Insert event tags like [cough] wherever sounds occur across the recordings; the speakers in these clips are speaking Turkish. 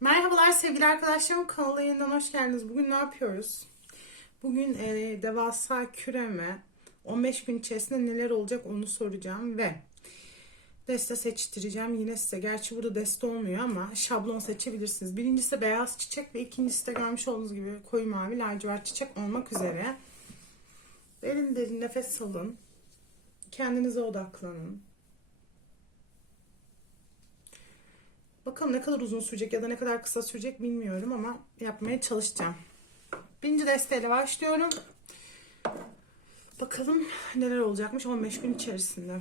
Merhabalar sevgili arkadaşlarım kanala yeniden hoş geldiniz. Bugün ne yapıyoruz? Bugün e, devasa küreme 15 gün içerisinde neler olacak onu soracağım ve deste seçtireceğim yine size. Gerçi burada deste olmuyor ama şablon seçebilirsiniz. Birincisi beyaz çiçek ve ikincisi de görmüş olduğunuz gibi koyu mavi lacivert çiçek olmak üzere. Derin derin nefes alın. Kendinize odaklanın. Bakalım ne kadar uzun sürecek ya da ne kadar kısa sürecek bilmiyorum ama yapmaya çalışacağım. Birinci desteğiyle başlıyorum. Bakalım neler olacakmış 15 gün içerisinde.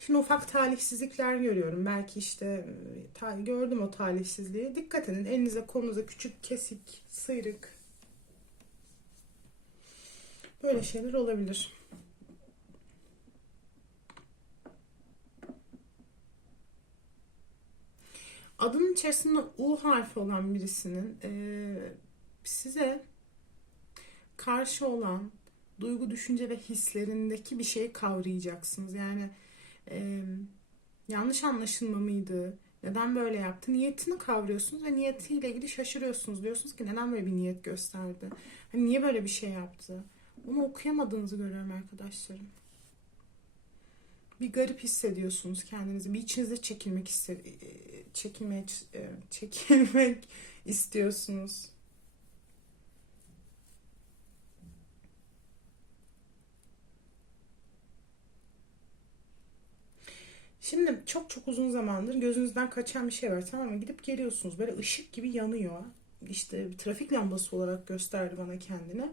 Şimdi ufak talihsizlikler görüyorum. Belki işte ta- gördüm o talihsizliği. Dikkat edin elinize kolunuza küçük kesik, sıyrık. Böyle şeyler olabilir. adının içerisinde U harfi olan birisinin e, size karşı olan duygu, düşünce ve hislerindeki bir şeyi kavrayacaksınız. Yani e, yanlış anlaşılma mıydı? Neden böyle yaptı? Niyetini kavruyorsunuz ve niyetiyle ilgili şaşırıyorsunuz. Diyorsunuz ki neden böyle bir niyet gösterdi? Hani niye böyle bir şey yaptı? Bunu okuyamadığınızı görüyorum arkadaşlarım bir garip hissediyorsunuz kendinizi. Bir içinize çekilmek iste çekilmek çekilmek [laughs] istiyorsunuz. Şimdi çok çok uzun zamandır gözünüzden kaçan bir şey var tamam mı? Gidip geliyorsunuz böyle ışık gibi yanıyor. İşte trafik lambası olarak gösterdi bana kendini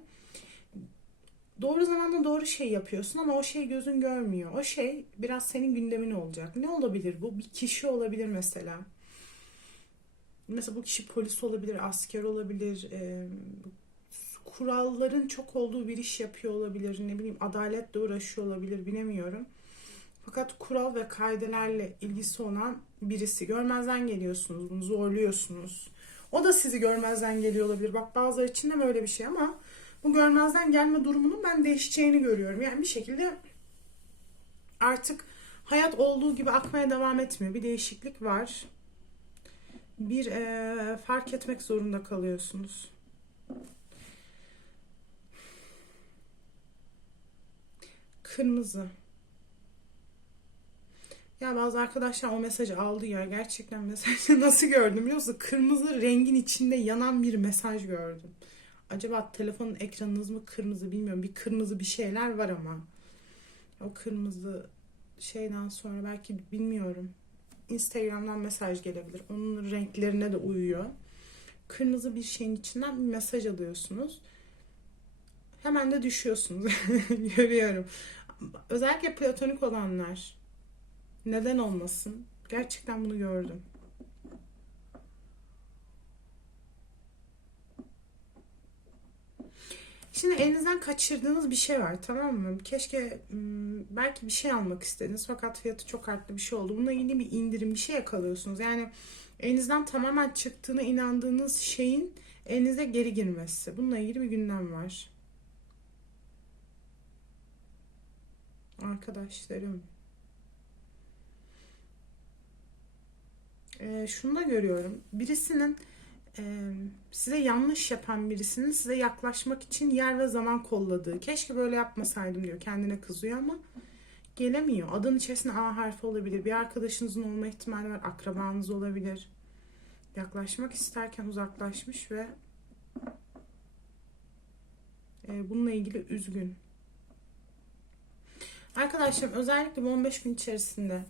doğru zamanda doğru şey yapıyorsun ama o şey gözün görmüyor. O şey biraz senin gündemin olacak. Ne olabilir bu? Bir kişi olabilir mesela. Mesela bu kişi polis olabilir, asker olabilir, e, kuralların çok olduğu bir iş yapıyor olabilir, ne bileyim adaletle uğraşıyor olabilir bilemiyorum. Fakat kural ve kaidelerle ilgisi olan birisi. Görmezden geliyorsunuz, bunu zorluyorsunuz. O da sizi görmezden geliyor olabilir. Bak bazıları için de böyle bir şey ama bu görmezden gelme durumunun ben değişeceğini görüyorum. Yani bir şekilde artık hayat olduğu gibi akmaya devam etmiyor. Bir değişiklik var. Bir e, fark etmek zorunda kalıyorsunuz. Kırmızı. Ya bazı arkadaşlar o mesajı aldı ya. Gerçekten mesajı [laughs] nasıl gördüm biliyor musun? Kırmızı rengin içinde yanan bir mesaj gördüm. Acaba telefonun ekranınız mı kırmızı bilmiyorum. Bir kırmızı bir şeyler var ama. O kırmızı şeyden sonra belki bilmiyorum. Instagram'dan mesaj gelebilir. Onun renklerine de uyuyor. Kırmızı bir şeyin içinden bir mesaj alıyorsunuz. Hemen de düşüyorsunuz. [laughs] Görüyorum. Özellikle platonik olanlar. Neden olmasın? Gerçekten bunu gördüm. Şimdi elinizden kaçırdığınız bir şey var tamam mı? Keşke belki bir şey almak istediniz fakat fiyatı çok arttı bir şey oldu. Bununla ilgili bir indirim bir şey yakalıyorsunuz. Yani elinizden tamamen çıktığına inandığınız şeyin elinize geri girmesi. Bununla ilgili bir gündem var. Arkadaşlarım. Ee, şunu da görüyorum. Birisinin size yanlış yapan birisinin size yaklaşmak için yer ve zaman kolladığı. Keşke böyle yapmasaydım diyor. Kendine kızıyor ama gelemiyor. Adın içerisinde A harfi olabilir. Bir arkadaşınızın olma ihtimali var. Akrabanız olabilir. Yaklaşmak isterken uzaklaşmış ve bununla ilgili üzgün. Arkadaşlarım özellikle bu 15 gün içerisinde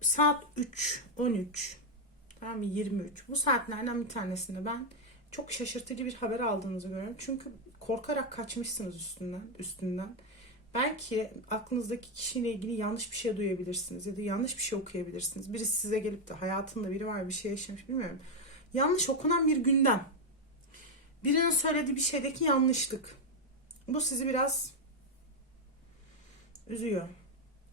saat 3, 13 Tamam 23. Bu saatlerden bir tanesinde ben çok şaşırtıcı bir haber aldığınızı görüyorum. Çünkü korkarak kaçmışsınız üstünden, üstünden. Belki aklınızdaki kişiyle ilgili yanlış bir şey duyabilirsiniz ya da yanlış bir şey okuyabilirsiniz. Birisi size gelip de hayatında biri var bir şey yaşamış bilmiyorum. Yanlış okunan bir gündem. Birinin söylediği bir şeydeki yanlışlık. Bu sizi biraz üzüyor.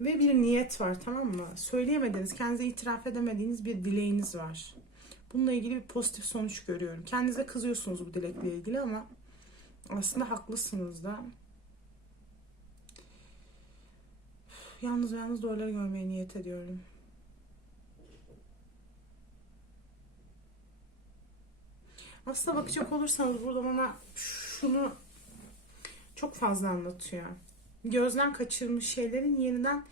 Ve bir niyet var tamam mı? Söyleyemediğiniz, kendinize itiraf edemediğiniz bir dileğiniz var. Bununla ilgili bir pozitif sonuç görüyorum. Kendinize kızıyorsunuz bu dilekle ilgili ama aslında haklısınız da. Yalnız yalnız doğruları görmeye niyet ediyorum. Aslında bakacak olursanız burada bana şunu çok fazla anlatıyor. Gözden kaçırmış şeylerin yeniden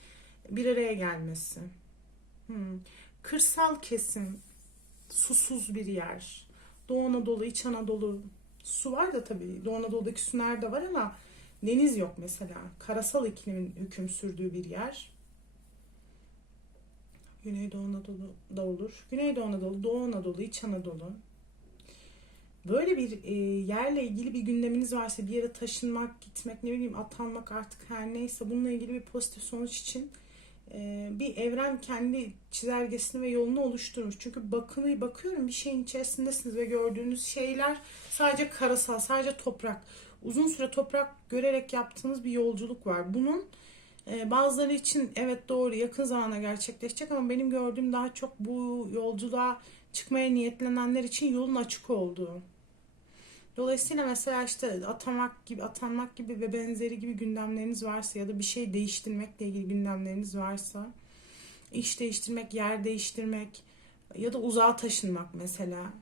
bir araya gelmesi. Hmm. Kırsal kesim, susuz bir yer. Doğu Anadolu, İç Anadolu. Su var da tabii. Doğu Anadolu'daki su nerede var ama deniz yok mesela. Karasal iklimin hüküm sürdüğü bir yer. Güneydoğu Anadolu da olur. Güneydoğu Anadolu, Doğu Anadolu, İç Anadolu. Böyle bir e, yerle ilgili bir gündeminiz varsa bir yere taşınmak, gitmek, ne bileyim atanmak artık her neyse bununla ilgili bir pozitif sonuç için e, bir evren kendi çizelgesini ve yolunu oluşturmuş. Çünkü bakını bakıyorum bir şeyin içerisindesiniz ve gördüğünüz şeyler sadece karasal, sadece toprak. Uzun süre toprak görerek yaptığınız bir yolculuk var. Bunun bazıları için evet doğru yakın zamana gerçekleşecek ama benim gördüğüm daha çok bu yolculuğa çıkmaya niyetlenenler için yolun açık olduğu. Dolayısıyla mesela işte atamak gibi, atanmak gibi ve benzeri gibi gündemleriniz varsa ya da bir şey değiştirmekle ilgili gündemleriniz varsa, iş değiştirmek, yer değiştirmek ya da uzağa taşınmak mesela.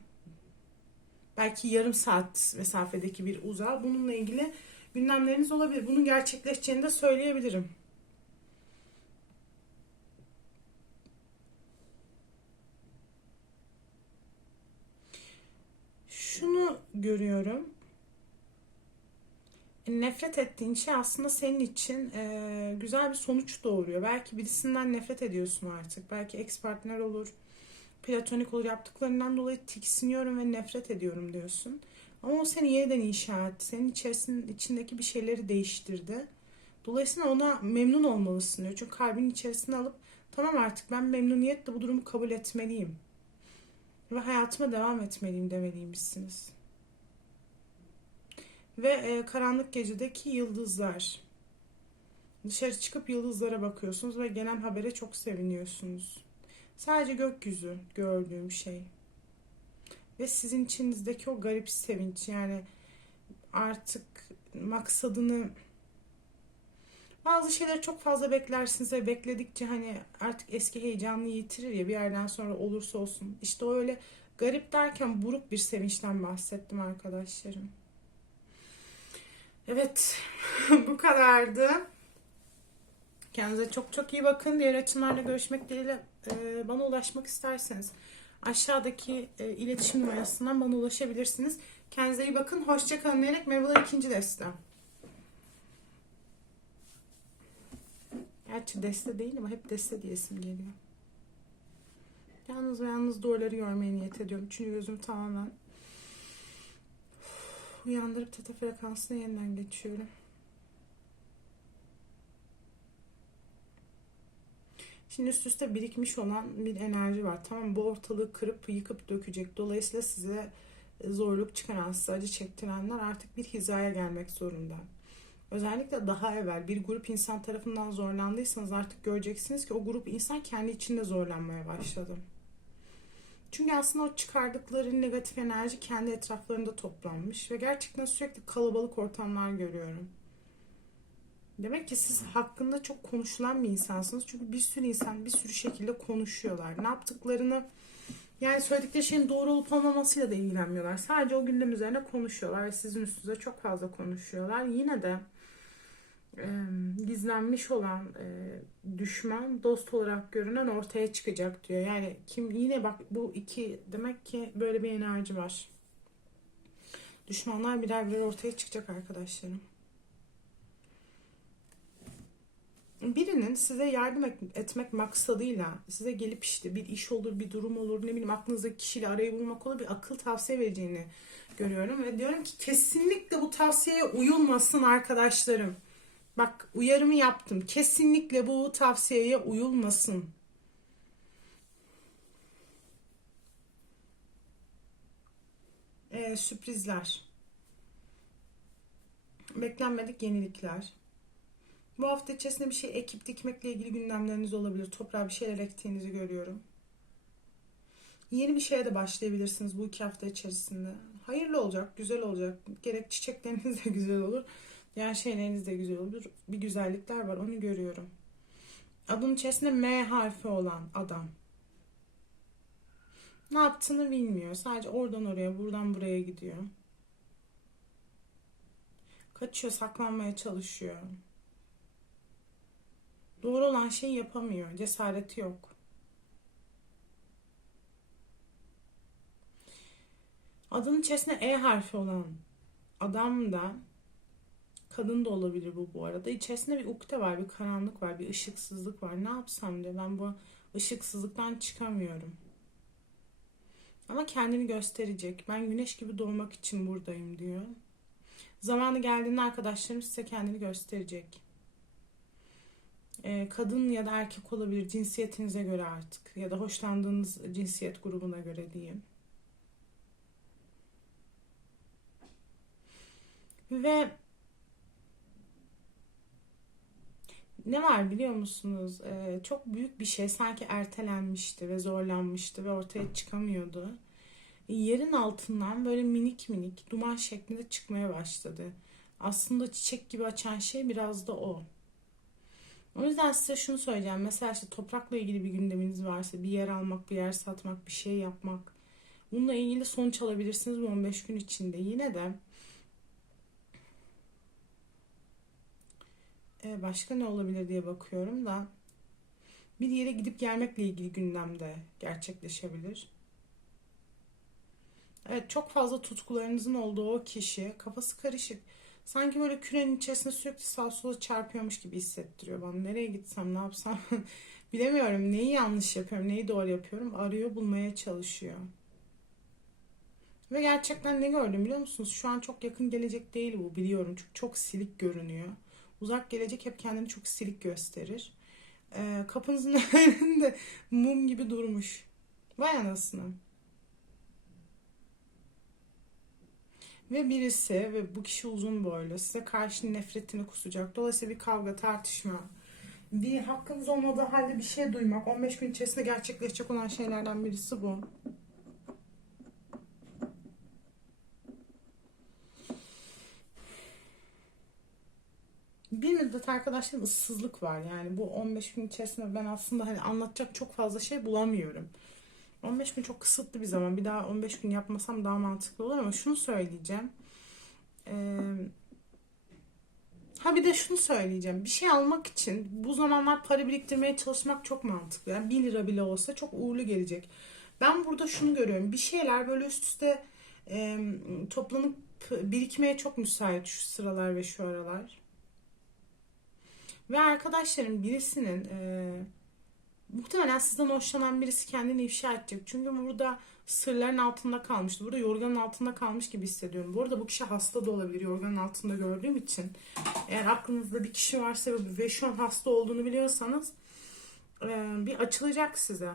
Belki yarım saat mesafedeki bir uzağa bununla ilgili gündemleriniz olabilir. Bunun gerçekleşeceğini de söyleyebilirim. şunu görüyorum. Nefret ettiğin şey aslında senin için e, güzel bir sonuç doğuruyor. Belki birisinden nefret ediyorsun artık. Belki ex partner olur, platonik olur. Yaptıklarından dolayı tiksiniyorum ve nefret ediyorum diyorsun. Ama o seni yeniden inşa etti. Senin içerisinin içindeki bir şeyleri değiştirdi. Dolayısıyla ona memnun olmalısın diyor. Çünkü kalbin içerisine alıp tamam artık ben memnuniyetle bu durumu kabul etmeliyim ve hayatıma devam etmeliyim demeliymişsiniz. Ve e, karanlık gecedeki yıldızlar. Dışarı çıkıp yıldızlara bakıyorsunuz ve gelen habere çok seviniyorsunuz. Sadece gökyüzü gördüğüm şey. Ve sizin içinizdeki o garip sevinç yani artık maksadını bazı şeyleri çok fazla beklersiniz ve bekledikçe hani artık eski heyecanını yitirir ya bir yerden sonra olursa olsun. İşte öyle garip derken buruk bir sevinçten bahsettim arkadaşlarım. Evet [laughs] bu kadardı. Kendinize çok çok iyi bakın. Diğer açımlarla görüşmek dileğiyle e, bana ulaşmak isterseniz aşağıdaki e, iletişim numarasından bana ulaşabilirsiniz. Kendinize iyi bakın. Hoşçakalın diyerek merhabalar ikinci destem. Gerçi deste değil ama hep deste diyesim geliyor. Yalnız ve yalnız doğruları görmeye niyet ediyorum. Çünkü gözüm tamamen uyandırıp teta frekansına yeniden geçiyorum. Şimdi üst üste birikmiş olan bir enerji var. Tamam bu ortalığı kırıp yıkıp dökecek. Dolayısıyla size zorluk çıkaran, size acı çektirenler artık bir hizaya gelmek zorunda. Özellikle daha evvel bir grup insan tarafından zorlandıysanız artık göreceksiniz ki o grup insan kendi içinde zorlanmaya başladı. Çünkü aslında o çıkardıkları negatif enerji kendi etraflarında toplanmış ve gerçekten sürekli kalabalık ortamlar görüyorum. Demek ki siz hakkında çok konuşulan bir insansınız. Çünkü bir sürü insan bir sürü şekilde konuşuyorlar. Ne yaptıklarını yani söyledikleri şeyin doğru olup olmamasıyla da ilgilenmiyorlar. Sadece o gündem üzerine konuşuyorlar ve sizin üstünüze çok fazla konuşuyorlar. Yine de gizlenmiş olan e, düşman dost olarak görünen ortaya çıkacak diyor. Yani kim yine bak bu iki demek ki böyle bir enerji var. Düşmanlar birer birer ortaya çıkacak arkadaşlarım. Birinin size yardım etmek maksadıyla size gelip işte bir iş olur, bir durum olur, ne bileyim aklınızdaki kişiyle arayı bulmak olur bir akıl tavsiye vereceğini görüyorum ve diyorum ki kesinlikle bu tavsiyeye uyulmasın arkadaşlarım. Bak uyarımı yaptım. Kesinlikle bu tavsiyeye uyulmasın. Ee, sürprizler. Beklenmedik yenilikler. Bu hafta içerisinde bir şey ekip dikmekle ilgili gündemleriniz olabilir. Toprağa bir şeyler ektiğinizi görüyorum. Yeni bir şeye de başlayabilirsiniz bu iki hafta içerisinde. Hayırlı olacak, güzel olacak. Gerek çiçekleriniz de [laughs] güzel olur Diğer şeyleriniz de güzel olur. Bir güzellikler var onu görüyorum. Adının içerisinde M harfi olan adam. Ne yaptığını bilmiyor. Sadece oradan oraya, buradan buraya gidiyor. Kaçıyor, saklanmaya çalışıyor. Doğru olan şeyi yapamıyor. Cesareti yok. Adının içerisinde E harfi olan adam da kadın da olabilir bu bu arada. İçerisinde bir ukde var, bir karanlık var, bir ışıksızlık var. Ne yapsam diyor. Ben bu ışıksızlıktan çıkamıyorum. Ama kendini gösterecek. Ben güneş gibi doğmak için buradayım diyor. Zamanı geldiğinde arkadaşlarım size kendini gösterecek. Ee, kadın ya da erkek olabilir cinsiyetinize göre artık ya da hoşlandığınız cinsiyet grubuna göre diyeyim. Ve ne var biliyor musunuz? Ee, çok büyük bir şey sanki ertelenmişti ve zorlanmıştı ve ortaya çıkamıyordu. Yerin altından böyle minik minik duman şeklinde çıkmaya başladı. Aslında çiçek gibi açan şey biraz da o. O yüzden size şunu söyleyeceğim. Mesela işte toprakla ilgili bir gündeminiz varsa bir yer almak, bir yer satmak, bir şey yapmak. Bununla ilgili sonuç alabilirsiniz bu 15 gün içinde. Yine de e, başka ne olabilir diye bakıyorum da bir yere gidip gelmekle ilgili gündemde gerçekleşebilir. Evet çok fazla tutkularınızın olduğu o kişi kafası karışık. Sanki böyle kürenin içerisinde sürekli sağa sola çarpıyormuş gibi hissettiriyor bana. Nereye gitsem ne yapsam [laughs] bilemiyorum. Neyi yanlış yapıyorum neyi doğru yapıyorum arıyor bulmaya çalışıyor. Ve gerçekten ne gördüm biliyor musunuz? Şu an çok yakın gelecek değil bu biliyorum. Çünkü çok silik görünüyor. Uzak gelecek hep kendini çok silik gösterir. Ee, kapınızın [laughs] önünde mum gibi durmuş. Vay anasını. Ve birisi ve bu kişi uzun boylu size karşı nefretini kusacak. Dolayısıyla bir kavga, tartışma, bir hakkınız olmadığı halde bir şey duymak 15 gün içerisinde gerçekleşecek olan şeylerden birisi bu. Bir müddet arkadaşlarım ıssızlık var. Yani bu 15 gün içerisinde ben aslında hani anlatacak çok fazla şey bulamıyorum. 15 gün çok kısıtlı bir zaman. Bir daha 15 gün yapmasam daha mantıklı olur ama şunu söyleyeceğim. Ee, ha bir de şunu söyleyeceğim. Bir şey almak için bu zamanlar para biriktirmeye çalışmak çok mantıklı. Yani 1 lira bile olsa çok uğurlu gelecek. Ben burada şunu görüyorum. Bir şeyler böyle üst üste e, toplanıp birikmeye çok müsait şu sıralar ve şu aralar. Ve arkadaşlarım birisinin e, muhtemelen sizden hoşlanan birisi kendini ifşa edecek. Çünkü burada sırların altında kalmıştı. Burada yorganın altında kalmış gibi hissediyorum. Bu arada bu kişi hasta da olabilir yorganın altında gördüğüm için. Eğer aklınızda bir kişi varsa ve şu an hasta olduğunu biliyorsanız e, bir açılacak size.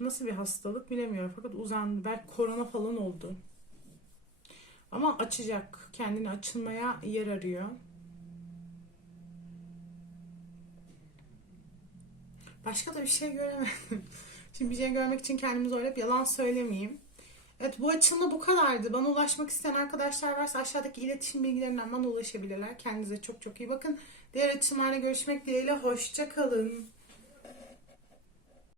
Nasıl bir hastalık bilemiyorum. Fakat uzandı. Belki korona falan oldu. Ama açacak. Kendini açılmaya yer arıyor. Başka da bir şey göremedim. [laughs] Şimdi bir şey görmek için kendimi zorlayıp yalan söylemeyeyim. Evet bu açılma bu kadardı. Bana ulaşmak isteyen arkadaşlar varsa aşağıdaki iletişim bilgilerinden bana ulaşabilirler. Kendinize çok çok iyi bakın. Diğer açılımlarda görüşmek dileğiyle. Hoşça kalın.